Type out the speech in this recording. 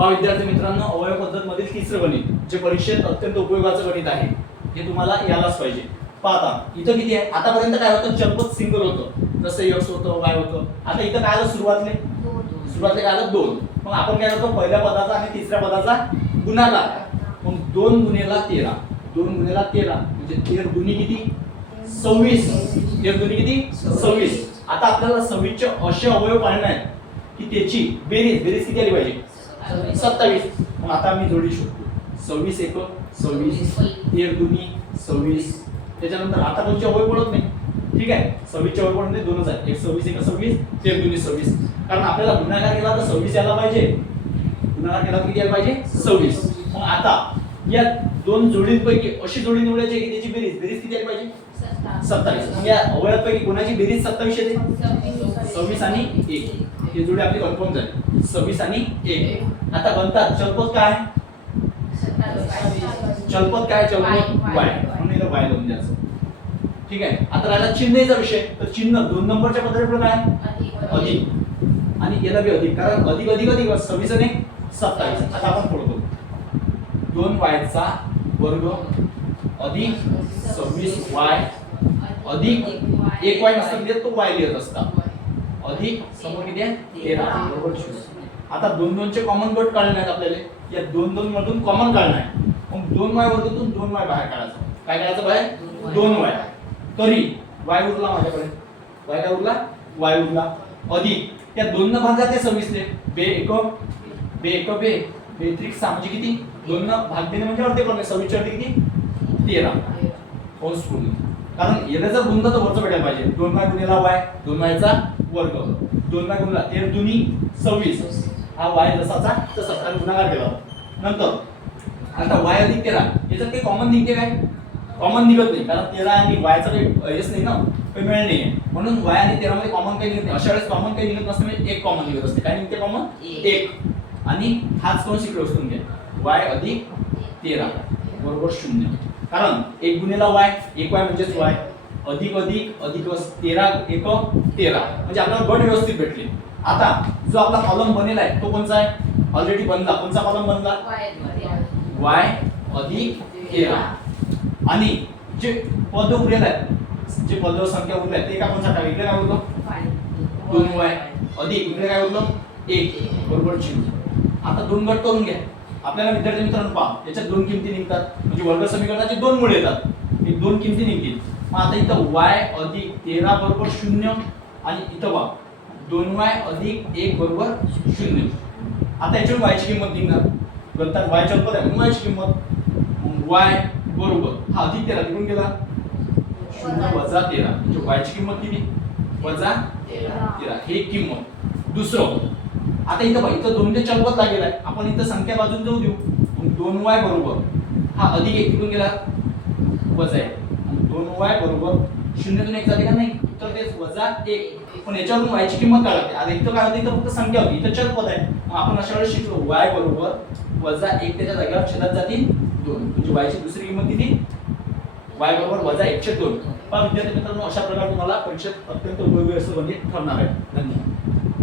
पहा विद्यार्थी मित्रांनो, अवयव पद्धत मधील तिसरं गणित जे परीक्षेत अत्यंत उपयोगाचं गणित आहे हे तुम्हाला यायलाच पाहिजे. पहा आता इथं किती आहे? आतापर्यंत काय होतं? चलपद सिंगल होतं, जसं x होतं y होतं. आता इथं काय आलं? सुरुवातले काय आलं? 2. मग आपण काय करतो? पहिल्या पदाचा आणि तिसऱ्या पदाचा गुणाकार. मग 2 गुणिले 13, 2 गुणिले 13 म्हणजे 13 दुनी किती? 26. 13 दुनी किती? 26. आता आपल्याला 26 चे असे अवयव काढणे आहेत की त्याची बेरीज किती आली पाहिजे? 27. मग आता मी जोडी शकतो 26 एक 26, 13 दुनी 26. त्याच्यानंतर आता कोणचे अवयव पडत नाही. ठीक आहे, 26 चे अवयव पडत नाही, दोनच आहेत. 26 एक 26, 13 दुनी 26. कारण आपल्याला गुणाकार केला तर 26 यायला पाहिजे. गुणाकार केला तर किती यायला पाहिजे? 26. मग आता या दोन जोडींपैकी अशी जोडी निवडायची की त्याची बेरीज किती आली पाहिजे? 27. मग या अवयवांपैकी कोणाची बेरीज 27 येते? 26 आणि 1. ही जोडी आपली कन्फर्म झाली. 26 आणि 1. आता गणतात चलपद काय? चलपद काय? चलपद y. म्हणून इथं y लावून द्यायचं. ठीक आहे. आता राहिला चिन्हाचा विषय. तर चिन्ह 2 नंबरच्या पद्धतीने काय? अधिक. आणि याला बी अधिक, कारण अधिक 26 आणि 27. आता आपण पडतो 2y चा वर्ग अधिक 26y अधिक 1y नसता म्हणजे तो y लिहित असता अधिक समोर किती आहे? 13 बरोबर 0. आता 2 चे कॉमन गट काढणे आहेत आपल्याला. या 2 मधून कॉमन काढणं आहे. मग 2y वर्गातून 2y बाहेर काढायचं. काय काढायचं बाहेर? 2y. तरी y उरला माझ्याकडे. y काय उरला? y उरला अधिक त्या 2 न भागा ते 26 ने बे 1 बे त्रिक 6 म्हणजे किती? 2 न भाग देणे म्हणजे अर्धे करणे. 26 चे अर्धे किती? 13 कंस पूर्ण. कारण याला जर गुणलं तर वरचं भेटायला पाहिजे. 2y गुणिले y, 2y चा वर्ग, 2y गुणिले 13 दुनी 26. हा y जसाचा तसा गुणाकार केला. नंतर आता y अधिक 13 याच्यात काही कॉमन निघते काय? कॉमन निघत नाही, कारण 13 आणि y चा काही हेच नाही ना, काही मेळ नाही. म्हणून y आणि 13 मध्ये कॉमन काही निघत नाही. अशा वेळेस कॉमन काही निघत नसते म्हणजे एक कॉमन निघत असते. काय निघते कॉमन? 1. आणि हाच कंस इकडे वस्तून घ्या. y अधिक 13 बरोबर 0. कारण 1 गुणिले y, 1y म्हणजेच y अधिक 13 1 13 म्हणजे आपल्याला गट व्यवस्थित भेटले. आता जो आपला कॉलम बनेला आहे तो कोणता आहे? ऑलरेडी बनला. कोणता कॉलम बनला? y अधिक 13. आणि जे पद उरलेले आहेत, जे पद संख्या उरल्या आहेत ते का कोणता टाका? इकडे काय उरलं? 2y अधिक इकडे काय उरलं? 1 बरोबर 0. आता 2 गट करून घ्या. आपल्याला विद्यार्थी मित्रांनो पहा, याच्यात 2 किमती निघतात म्हणजे वर्ग समीकरणाचे 2 मूळ येतात. हे 2 किमती निघतील. मग आता इथं y अधिक 13 बरोबर 0 आणि इथं पहा 2y अधिक 1 बरोबर 0. आता याच्यावर y ची किंमत निघणार. गणितात y चलपद आहे म्हणून y ची किंमत y बरोबर हा अधिक 13 निघून गेला 0 वजा 13 म्हणजे y ची किंमत किती? वजा 13 हे किंमत. दुसरं आता इथं बघा, इथं 2 चे चलपद लागेल आहे. आपण इथं संख्या बाजून जाऊ देऊ. मग 2y बरोबर हा अधिक 1 निघून गेला वजा 1. 2y बरोबर 0 तून 1 झाले का नाही? तर ते वजा 1. पण याच्यावरून y ची किंमत काढायची. आता इथं काय होतं? इथं फक्त संख्या होती, इथं चलपद आहे. मग आपण अशा वेळेस शिकलो y बरोबर वजा 1 त्याच्या जागेवर छेदात जातील 2 म्हणजे y ची दुसरी किंमत किती? y बरोबर वजा 1/2. पण विद्यार्थी मित्रांनो, अशा प्रकारे तुम्हाला परीक्षेत अत्यंत उपयोगी असं गणित ठरणार आहे. धन्यवाद.